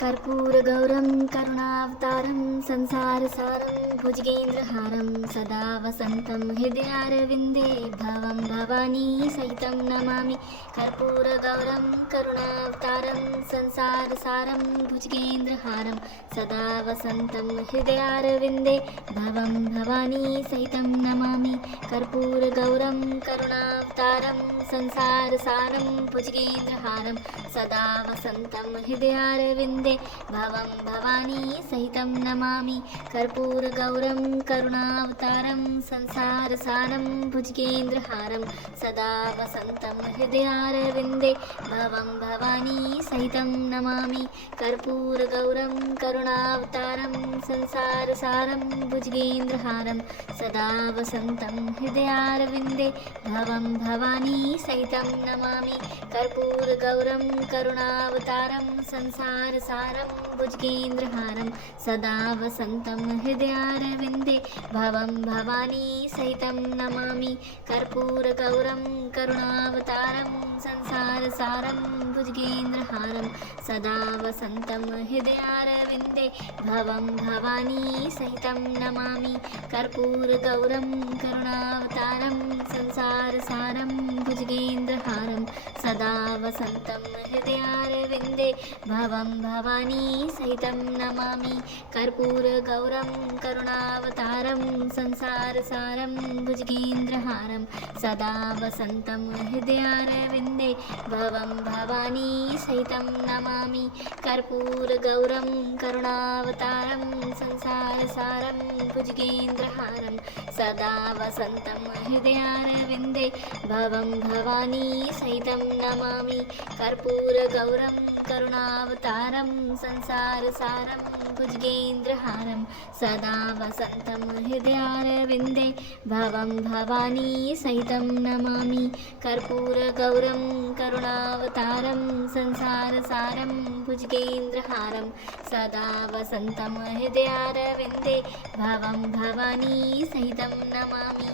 कर्पूरगौरं करुणावतारं संसारसारं भुजगेन्द्रहारं सदा वसन्तं हृदयारविन्दे भवं भवानी सहितं नमामि। कर्पूरगौरं करुणावतारं संसारसारं भुजगेन्द्रहारं सदा वसन्तं हृदयारविन्दे भवं भवानी सहितं नमामि। कर्पूरगौरं करुणावतारं संसारसारं भुजगेन्द्रहारं सदा वसन्तं हृदयारविन्दे भवं भवानी सहितं नमामि। कर्पूरगौरं करुणावतारं संसारसारं भुजगेन्द्रहारं सदा वसन्तं हृदयारविन्दे भवं भवानी सहितं नमामि। कर्पूरगौरं करुणावतारं संसारसारं भुजगेन्द्रहारं सदा वसन्तं हृदयारविन्दे भवं भवानी सहितं नमामि। कर्पूरगौरं करुणावतारं संसारसारं भुजगेन्द्रहारं सदा वसन्तं हृदयारविन्दे भवं भवानी सहितं नमामि। कर्पूरगौरं करुणावतारं संसारसारं भुजगेन्द्रहारं सदा वसन्तं हृदयारविन्दे भवं भवानी सहितं नमामि। कर्पूरगौरं करुणावतारं संसारसारं भुजगेन्द्रहारं सदा वसन्तं हृदयारविन्दे भवं भवानी सहितं नमामि। कर्पूरगौरं करुणावतारं संसारसारं भुजगेन्द्रहारं सदा वसन्तं हृदयारविन्दे भवं भवानी सहितं नमामि। कर्पूरगौरं करुणावतारं संसारसारं भुजगेन्द्रहारं सदा वसन्तं हृदयारविन्दे भवं भवानी सहितं नमामि। कर्पूरगौरं करुणावतारं संसारसारं भुजगेन्द्रहारं सदा वसन्तं हृदयारविन्दे भवं भवानी सहितं नमामि। कर्पूरगौरं करुणावतारं संसारसारं भुजगेन्द्रहारं सदा वसन्तं हृदयारविन्दे भवं भवानी सहितं नमामि।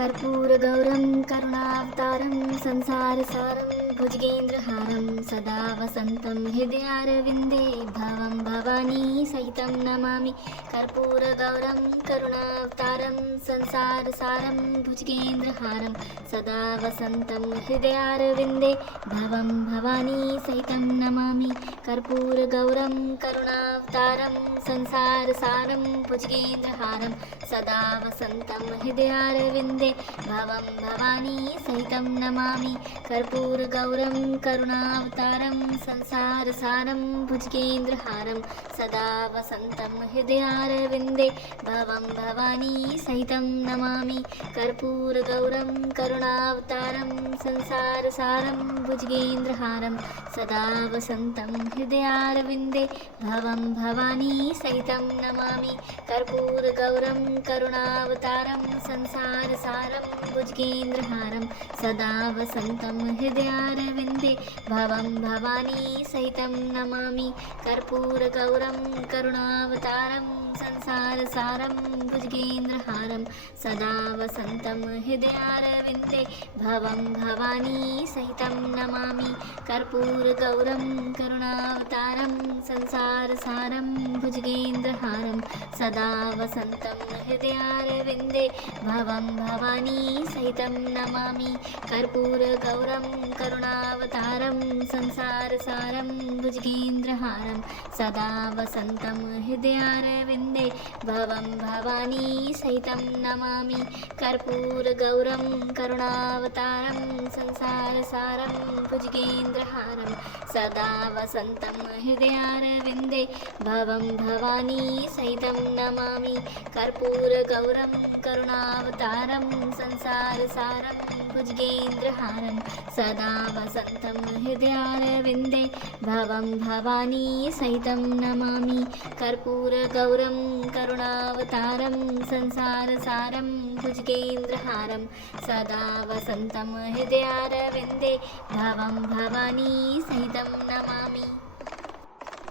कर्पूरगौरं करुणावतारं संसारसारं भुजगेन्द्रहारं सदा वसन्तं हृदयारविन्दे भवं भवानी सहितं नमामि। कर्पूरगौरं करुणावतारं संसारसारं भुजगेन्द्रहारं सदा वसन्तं हृदयारविन्दे भवं भवानी सहितं नमामि। कर्पूरगौरं करुणावतारं संसारसारं भुजगेन्द्रहारं सदा वसन्तं हृदयारविन्दे भवं भवानी सहितं नमामि। कर्पूरगौरं करुणावतारं संसारसारं भुजगेन्द्रहारं सदा वसन्तं हृदयारविन्दे भवं भवानी सहितं नमामि। कर्पूरगौरं करुणावतारं संसारसारं भुजगेन्द्रहारं सदा वसन्तं हृदयारविन्दे भवं भवानी सहितं नमामि। कर्पूरगौरं करुणावतारं संसारसारं भुजगेन्द्रहारं सदा वसन्तं हृदयारविन्दे भवं भवानी सहितं नमामि। कर्पूरगौरं करुणावतारं संसारसारं भुजगेन्द्रहारं सदा वसन्तं हृदयारविन्दे भवं भवानी सहितं नमामि। कर्पूरगौरं करुणावतारं संसारसारं भुजगेन्द्रहारं सदा वसन्तं हृदयारविन्दे भवं भवानी सहितं नमामि। कर्पूरगौरं करुणावतारं संसारसारं भुजगेन्द्रहारं सदा वसन्तं हृदयारविन्दे भवं भवानी सहितं नमामि। कर्पूरगौरं करुणावतारं संसारसारं भुजगेन्द्रहारं सदा वसन्तं हृदयारविन्दे भवं भवानी सहितं नमामि। कर्पूरगौरं करुणावतारं संसारसारं भुजगेन्द्रहारं सदा वसन्तं हृदयारविन्दे भवं भवानी सहितं नमामि। कर्पूरगौरं करुणावतारं संसारसारं भुजगेन्द्रहारं सदा वसन्तं हृदयारविन्दे भवं भवानी सहितं नमामि।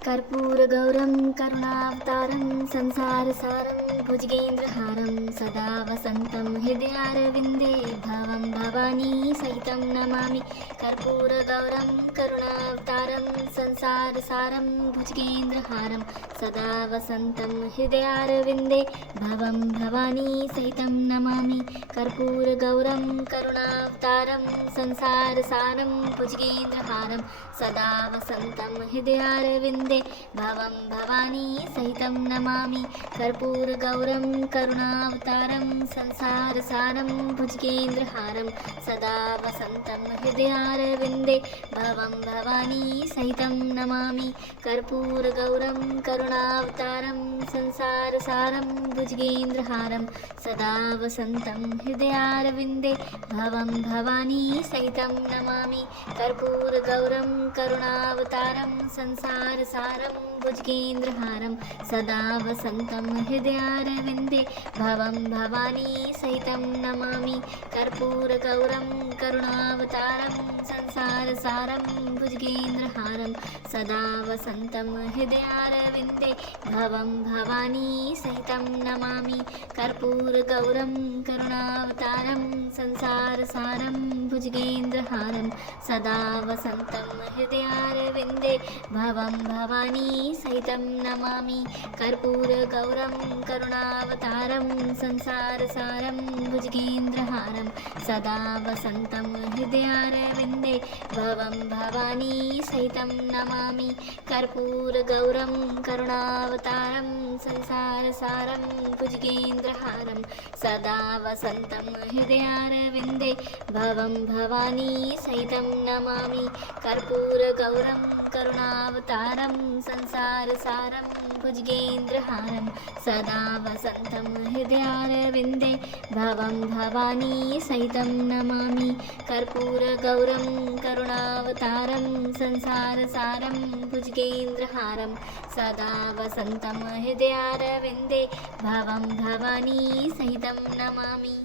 कर्पूरगौरं करुणावतारं संसारसारं भुजगेन्द्रहारं सदा वसन्तं हृदयारविन्दे भवं भवानी सहितं नमामि। कर्पूरगौरं करुणावतारं संसारसारं भुजगेन्द्रहारं सदा वसन्तं हृदयारविन्दे भवं भवानी सहितं नमामि। कर्पूरगौरं करुणावतारं संसारसारं भुजगेन्द्रहारं सदा वसन्तं हृदयारविन्दे भवं भवानी सहितं नमामि। कर्पूरगौरं करुणावतारं संसारसारं भुजगेन्द्रहारं सदा वसन्तं हृदयारविन्दे भवं भवानी सहितं नमामि। कर्पूरगौरं करुणावतारं संसारसारं भुजगेन्द्रहारं सदा वसन्तं हृदयारविन्दे भवं भवानी सहितं नमामि। कर्पूरगौरं करुणावतारं संसारसारं भुजगेन्द्रहारं सदा वसन्तं हृदयारविन्दे भवं भवानी सहितं नमामि। कर्पूरगौरं करुणावतारं संसारसारं भुजगेन्द्रहारं सदा वसन्तं हृदयारविन्दे भवं भवानी सहितं नमामि। कर्पूरगौरं करुणावतारं संसारसारं भुजगेन्द्रहारं सदा वसन्तं हृदयारविन्दे भवं भवानी सहितं नमामि। कर्पूरगौरं करुणावतारं संसारसारं भुजगेन्द्रहारं सदा वसन्तं हृदयारविन्दे भवं भवानी सहितं नमामि। कर्पूरगौरं करुणावतारं संसारसारं भुजगेन्द्रहारं सदा वसन्तं हृदयारविन्दे भवं भवानी सहितं नमामि। कर्पूरगौरं करुणावतारं संसारसारं भुजगेन्द्रहारं सदा वसन्तं हृदयारविन्दे भवं भवानी सहितं नमामि। कर्पूरगौरं करुणावतारं संसारसारं भुजगेन्द्रहारं सदा वसन्तं हृदयारविन्दे भवं भवानी सहितं नमामि।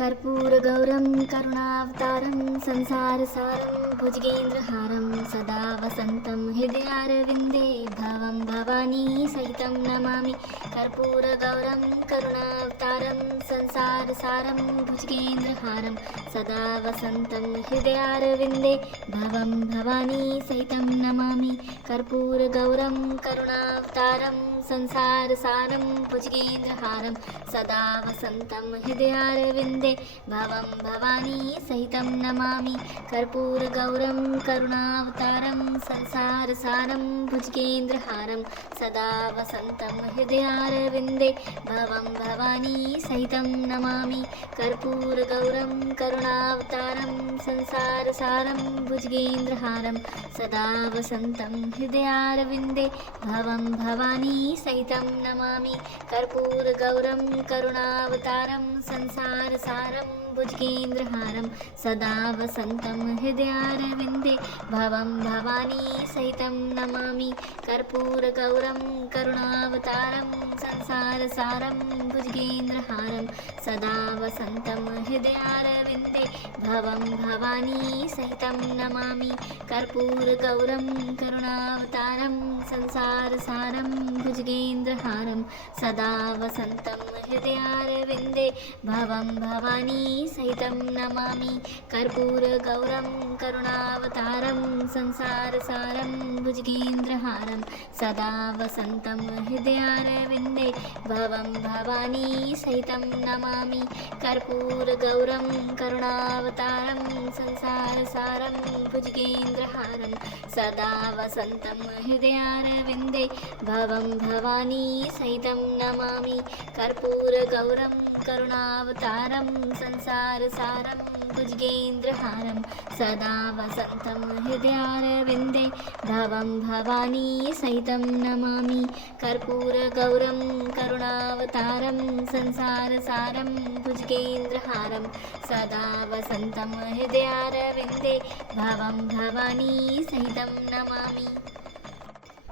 कर्पूरगौरं करुणावतारं संसारसारं भुजगेन्द्रहारं सदा वसन्तं हृदयारविन्दे भवं भवानी सहितं नमामि। कर्पूरगौरं करुणावतारं संसारसारं भुजगेन्द्रहारं सदा वसन्तं हृदयारविन्दे भवं भवानी सहितं नमामि। कर्पूरगौरं करुणावतारं संसारसारं भुजगेन्द्रहारं सदा वसन्तं हृदयारविन्दे भवं भवानी सहितं नमामि। कर्पूरगौरं करुणावतारं संसारसारं भुजगेन्द्रहारं सदा वसन्तं हृदयारविन्दे भवं भवानी सहितं नमामि। कर्पूरगौरं करुणावतारं संसारसारं भुजगेन्द्रहारं सदा वसन्तं हृदयारविन्दे भवं भवानी सहितं नमामि। कर्पूरगौरं करुणावतारं संसारसारं भुजगेन्द्रहारं सदा वसन्तं हृदयारविन्दे भवं भवानी सहितं नमामि। कर्पूरगौरं करुणावतारं संसारसारं भुजगेन्द्रहारं सदा वसन्तं हृदयारविन्दे भवं भवानी सहितं नमामि। कर्पूरगौरं करुणावतारं संसारसारं भुजगेन्द्रहारं सदा वसन्तं हृदयारविन्दे भवं भवानी सहितं नमामि। कर्पूरगौरं करुणावतारं संसारसारं भुजगेन्द्रहारं सदा वसन्तं हृदयारविन्दे भवं भवानी सहितं नमामि। कर्पूरगौरं करुणावतारं संसारसारं भुजगेन्द्रहारं सदा वसन्तं हृदयारविन्दे भवं भवानी सहितं नमामि। कर्पूरगौरं करुणावतारं संसारसारं भुजगेन्द्रहारं सदा वसन्तं हृदयारविन्दे भवं भवानी सहितं नमामि। कर्पूरगौरं करुणावतारं संसारसारं भुजगेन्द्रहारं सदा वसन्तं हृदयारविन्दे भवं भवानी सहितं नमामि।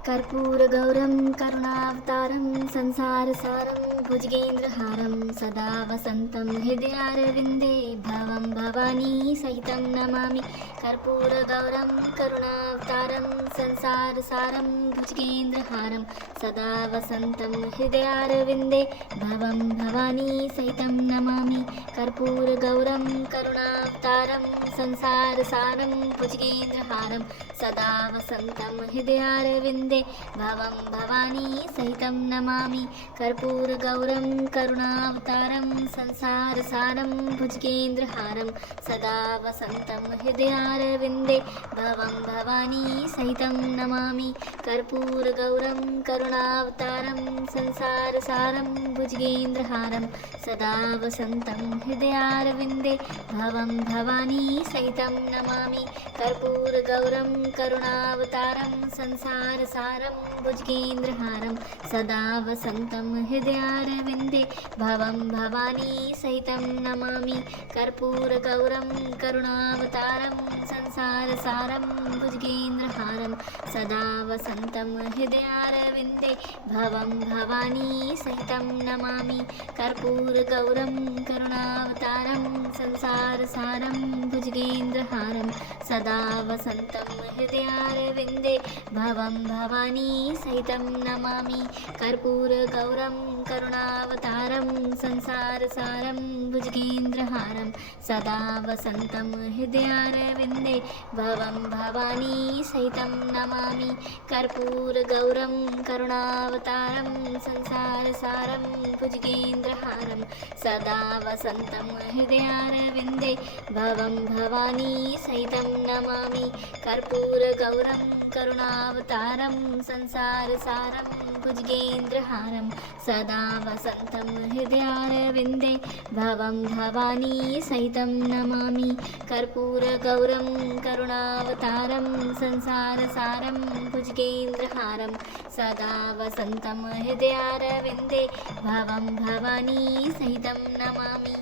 कर्पूरगौरं करुणावतारं संसारसारं भुजगेन्द्रहारं सदा वसन्तं हृदयारविन्दे भवं भवानी सहितं नमामि। कर्पूरगौरं करुणावतारं संसारसारं भुजगेन्द्रहारं सदा वसन्तं हृदयारविन्दे भवं भवानी सहितं नमामि। कर्पूरगौरं करुणावतारं संसारसारं भुजगेन्द्रहारं सदा वसन्तं हृदयारविन्दे भवं भवानी सहितं नमामि। कर्पूरगौरं करुणावतारं संसारसारं भुजगेन्द्रहारं सदा वसन्तं हृदयारविन्दे भवं भवानी सहितं नमामि। कर्पूरगौरं करुणावतारं संसारसारं भुजगेन्द्रहारं सदा वसन्तं हृदयारविन्दे भवं भवानी सहितं नमामि। कर्पूरगौरं करुणावतारं संसारसारं भुजगेन्द्रहारं सदा वसन्तं हृदयारविन्दे भवं भवानी सहितं नमामि। कर्पूरगौरं करुणावतारं संसारसारं भुजगेन्द्रहारं सदा वसन्तं हृदयारविन्दे भवं भवानी सहितं नमामि। कर्पूरगौरं करुणावतारं संसारसारं भुजगेन्द्रहारं सदा वसन्तं हृदयारविन्दे भवं भवानी सहितं नमामि। कर्पूरगौरं करुणावतारं संसारसारं भुजगेन्द्रहारं सदा वसन्तं हृदयारविन्दे भवं भवानी सहितं नमामि। कर्पूरगौरं करुणावतारं संसारसारं भुजगेन्द्रहारं सदा वसन्तं हृदयारविन्दे भवं भवानी सहितं नमामि। कर्पूरगौरं करुणावतारं संसारसारं भुजगेन्द्रहारं सदा वसन्तं हृदयारविन्दे भवं भवानी सहितं नमामि। कर्पूरगौरं करुणावतारं संसारसारं भुजगेन्द्रहारं सदा वसन्तं हृदयारविन्दे भवं भवानी सहितं नमामि।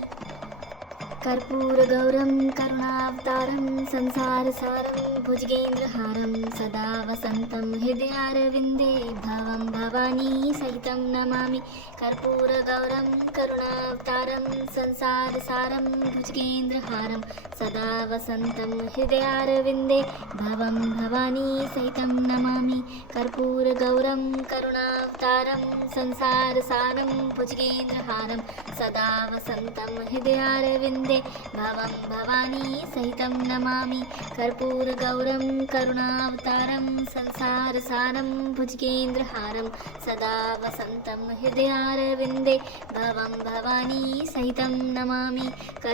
कर्पूरगौरं करुणावतारं संसारसारं भुजगेन्द्रहारं सदा वसन्तं हृदयारविन्दे भवं भवानी सहितं नमामि। कर्पूरगौरं करुणावतारं संसारसारं भुजगेन्द्रहारं सदा वसन्तं हृदयारविन्दे भवं भवानी सहितं नमामि। कर्पूरगौरं करुणावतारं संसारसारं भुजगेन्द्रहारं सदा वसन्तं हृदयारविन्दे भवं भवानी सहितं नमामि। कर्पूरगौरं करुणावतारं संसारसारं भुजगेन्द्रहारं सदा वसन्तं हृदयारविन्दे भवं भवानी सहितं नमामि।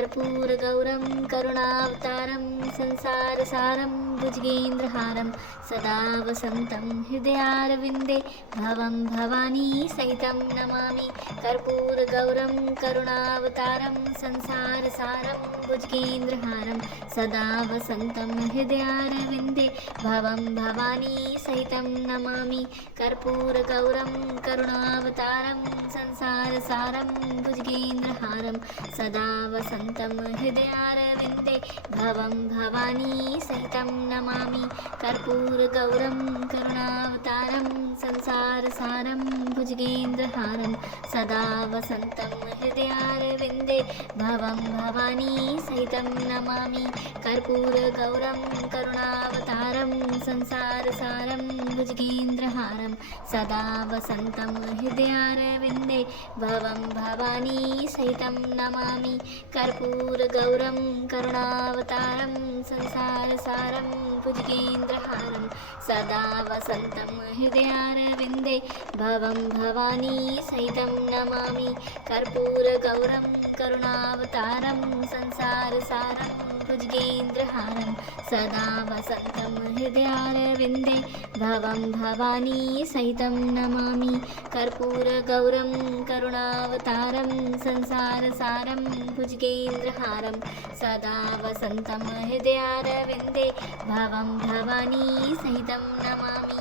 कर्पूरगौरं करुणावतारं संसारसारं भुजगेन्द्रहारं सदा वसन्तं हृदयारविन्दे भवं भवानी सहितं नमामि। कर्पूरगौरं करुणावतारं संसारसारं भुजगेन्द्रहारं सदा वसन्तं हृदयारविन्दे भवं भवानी सहितं नमामि। कर्पूरगौरं करुणावतारं संसारसारं भुजगेन्द्रहारं सदा वसन्तं हृदयारविन्दे भवं भवानी सहितं नमामि। कर्पूरगौरं करुणावतारं संसारसारं भुजगेन्द्रहारं सदा वसन्तं हृदयारविन्दे भवं भवानी सहितं नमामि। कर्पूरगौरं करुणावतारं संसारसारं भुजगेन्द्रहारं सदा वसन्तं हृदयारविन्दे भवं भवानी सहितं नमामि। कर्पूरगौरं करुणावतारं संसारसारं भुजगेन्द्रहारं सदा वसन्तं हृदयारविन्दे भवं भवानी सहितं नमामि। कर्पूरगौरं करुणावतारं संसारसारं भुजगेन्द्रहारं सदा वसन्तं हृदयारविन्दे भवं भवानी सहितं नमामि। कर्पूरगौरं करुणावतारं संसारसारं भुजगेन्द्रहारं सदा वसन्तं हृदयारविन्दे भवं भवानी सहितं नमामि।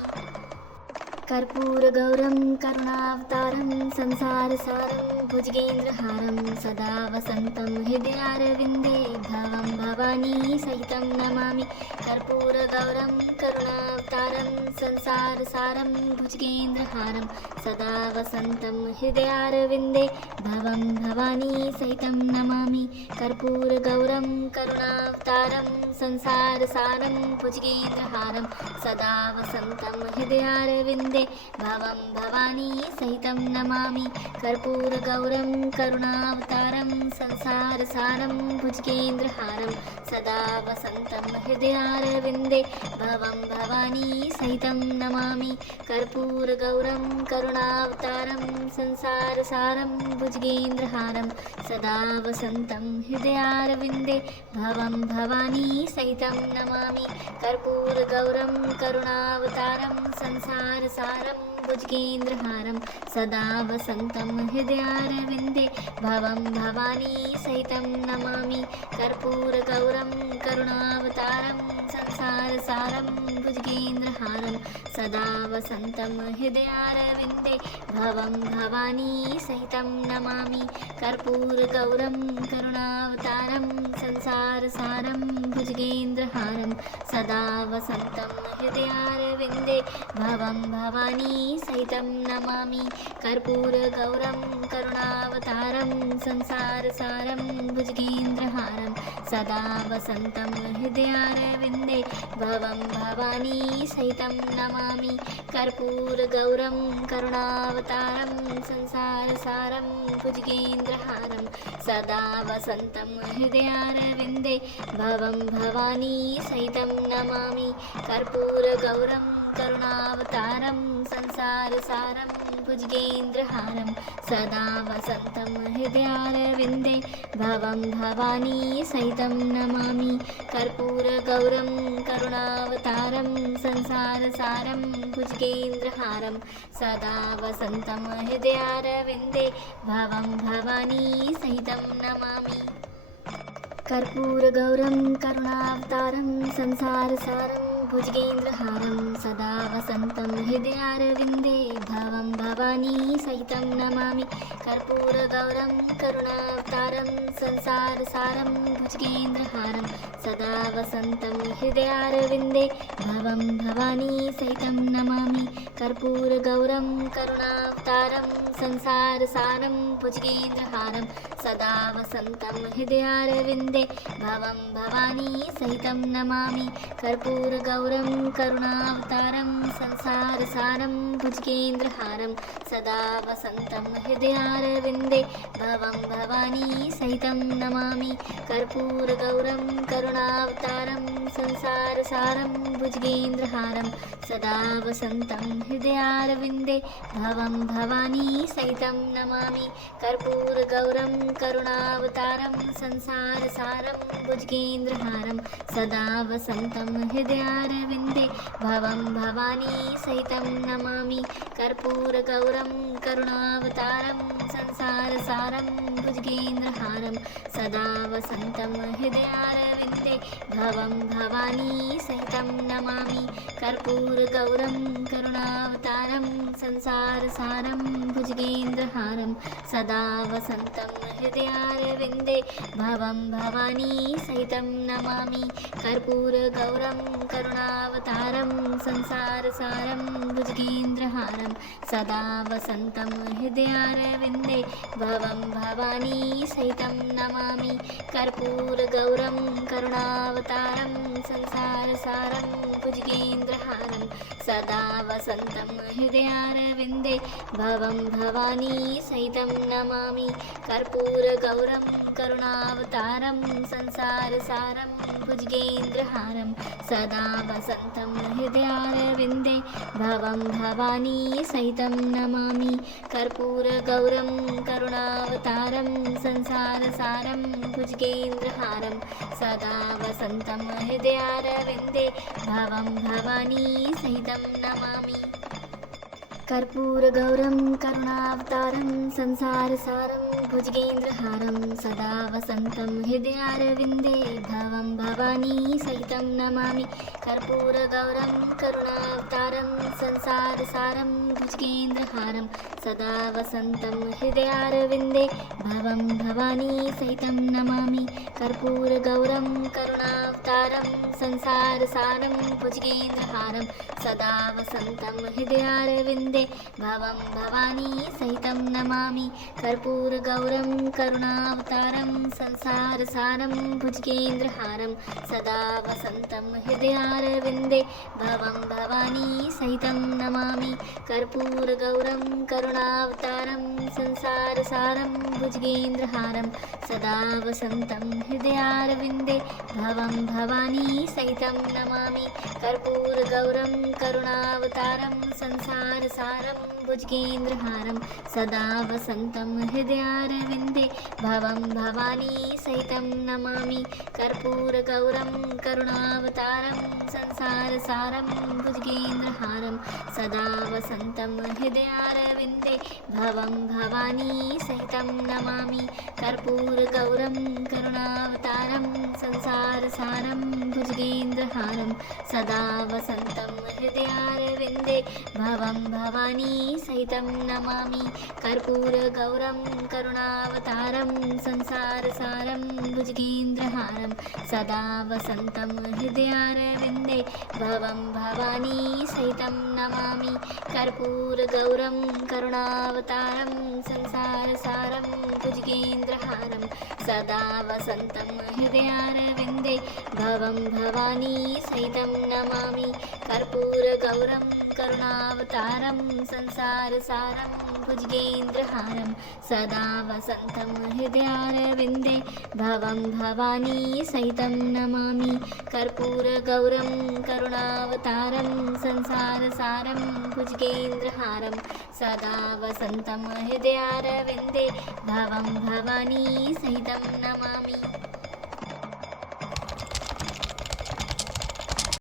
कर्पूरगौरं करुणावतारं संसारसारं भुजगेन्द्रहारं सदा वसन्तं हृदयारविन्दे भवं भवानी सहितं नमामि। कर्पूरगौरं करुणावतारं संसारसारं भुजगेन्द्रहारं सदा वसन्तं हृदयारविन्दे भवं भवानी सहितं नमामि। कर्पूरगौरं करुणावतारं संसारसारं भुजगेन्द्रहारं सदा वसन्तं हृदयारविन्दे भवं भवानी सहितं नमामि। कर्पूरगौरं करुणावतारं संसारसारं भुजगेन्द्रहारं सदा वसन्तं हृदयारविन्दे भवं भवानी सहितं नमामि। कर्पूरगौरं करुणावतारं संसारसारं भुजगेन्द्रहारं सदा वसन्तं हृदयारविन्दे भवं भवानी सहितं नमामि। कर्पूरगौरं करुणावतारं संसारसारं भुजगेन्द्रहारं सदा वसन्तं हृदयारविन्दे भवं भवानी सहितं नमामि। कर्पूरगौरं करुणावतारं संसारसारं भुजगेन्द्रहारं सदा वसन्तं हृदयारविन्दे भवं भवानी सहितं नमामि। कर्पूरगौरं करुणावतारं संसारसारं भुजगेन्द्रहारं सदा वसन्तं हृदयारविन्दे भवं भवानी सहितं नमामि। कर्पूरगौरं करुणावतारं संसारसारं भुजगेन्द्रहारं सदा वसन्तं हृदयारविन्दे भवं भवानी सहितं नमामि। कर्पूरगौरं करुणावतारं संसारसारं भुजगेन्द्रहारं सदा वसन्तं हृदयारविन्दे भवं भवानी सहितं नमामि। कर्पूरगौरं करुणावतारं संसारसारं भुजगेन्द्रहारं सदा वसन्तं हृदयारविन्दे भवं भवानी सहितं नमामि। कर्पूरगौरं करुणावतारं संसारसारं भुजगेन्द्रहारं सदा वसन्तं हृदयारविन्दे भवं भवानी सहितं नमामि। कर्पूरगौरं करुणावतारं संसारसारं भुजगेन्द्रहारं सदा वसन्तं हृदयारविन्दे भवं भवानी सहितं नमामि। कर्पूरगौरं करुणावतारं संसारसारं भुजगेन्द्रहारं सदा वसन्तं हृदयारविन्दे भवं भवानी सहितं नमामि। कर्पूरगौरं करुणावतारं संसारसारं भुजगेन्द्रहारं सदा वसन्तं हृदयारविन्दे भवं भवानी सहितं नमामि। कर्पूरगौरं करुणावतारं संसारसारं भुजगेन्द्रहारं सदा वसन्तं हृदयारविन्दे भवं भवानी सहितं नमामि। कर्पूरगौरं करुणावतारं संसारसारं भुजगेन्द्रहारं सदा वसन्तं हृदयारविन्दे भवं भवानी सहितं नमामि। कर्पूरगौरं करुणावतारं संसारसारं भुजगेन्द्रहारं सदा वसन्तं हृदयारविन्दे भवं भवानी सहितं नमामि। कर्पूरगौरं करुणावतारं संसारसारं भुजगेन्द्रहारं सदा वसन्तं हृदयारविन्दे भवं भवानी सहितं नमामि। कर्पूरगौरं करुणावतारं संसारसारं भुजगेन्द्रहारं सदा वसन्तं हृदयारविन्दे भवं भवानी सहितं नमामि। कर्पूरगौरं करुणावतारं संसारसारं भुजगेन्द्रहारं सदा वसन्तं हृदयारविन्दे भवं भवानी सहितं नमामि। कर्पूरगौरं करुणावतारं संसारसारं भुजगेन्द्रहारं सदा वसन्तं हृदयारविन्दे भवं भवानी सहितं नमामि। कर्पूरगौरं करुणावतारं संसारसारं भुजगेन्द्रहारं सदा वसन्तं हृदयारविन्दे भवं भवानी सहितं नमामि। कर्पूरगौरं करुणावतारं संसारसारं भुजगेन्द्रहारं सदा वसन्तं हृदयारविन्दे भवं भवानी सहितं नमामि। कर्पूरगौरं करुणावतारं संसारसारं भुजगेन्द्रहारं सदा वसन्तं हृदयारविन्दे भवं भवानी सहितं नमामि कर्पूरगौरं करुणावतारं संसारसारं भुजगेन्द्रहारं सदा वसन्तं हृदयारविन्दे भवं भवानी सहितं नमामि कर्पूरगौरं करुणावतारं संसारसारं भुजगेन्द्रहारं सदा वसन्तं हृदयारविन्दे भवं भवानी सहितं नमामि कर्पूरगौरं करुणावतारं संसारसारं भुजगेन्द्रहारं सदा वसन्तं हृदयारविन्दे भवं भवानी सहितं नमामि कर्पूरगौरं करुणावतारं संसारसारं भुजगेन्द्रहारं सदा वसन्तं हृदयारविन्दे भवं भवानी सहितं नमामि कर्पूरगौरं करुणावतारं संसारसारं भुजगेन्द्रहारं सदा वसन्तं हृदयारविन्दे भवं भवानी सहितं नमामि कर्पूरगौरं करुणावतारं संसारसारं भुजगेन्द्रहारं सदा वसन्तं हृदयारविन्दे भवं भवानी सहितं नमामि कर्पूरगौरं करुणावतारं संसारसारं भुजगेन्द्रहारं सदा वसन्तं हृदयारविन्दे भवं भवानी सहितं नमामि कर्पूरगौरं करुणावतारं संसारसारं भुजगेन्द्रहारं सदा वसन्तं हृदयारविन्दे भवं भवानी सहितं नमामि कर्पूरगौरं करुणावतारं संसारसारं भुजगेन्द्रहारं सदा वसन्तं हृदयारविन्दे भवं भवानी सहितं नमामि कर्पूरगौरं करुणावतारं संसारसारं भुजगेन्द्रहारं सदा वसन्तं हृदयारविन्दे भवं भवानी सहितं नमामि कर्पूरगौरं करुणावतारं संसारसारं भुजगेन्द्रहारं सदा वसन्तं हृदयारविन्दे भवं भवानी सहितं नमामि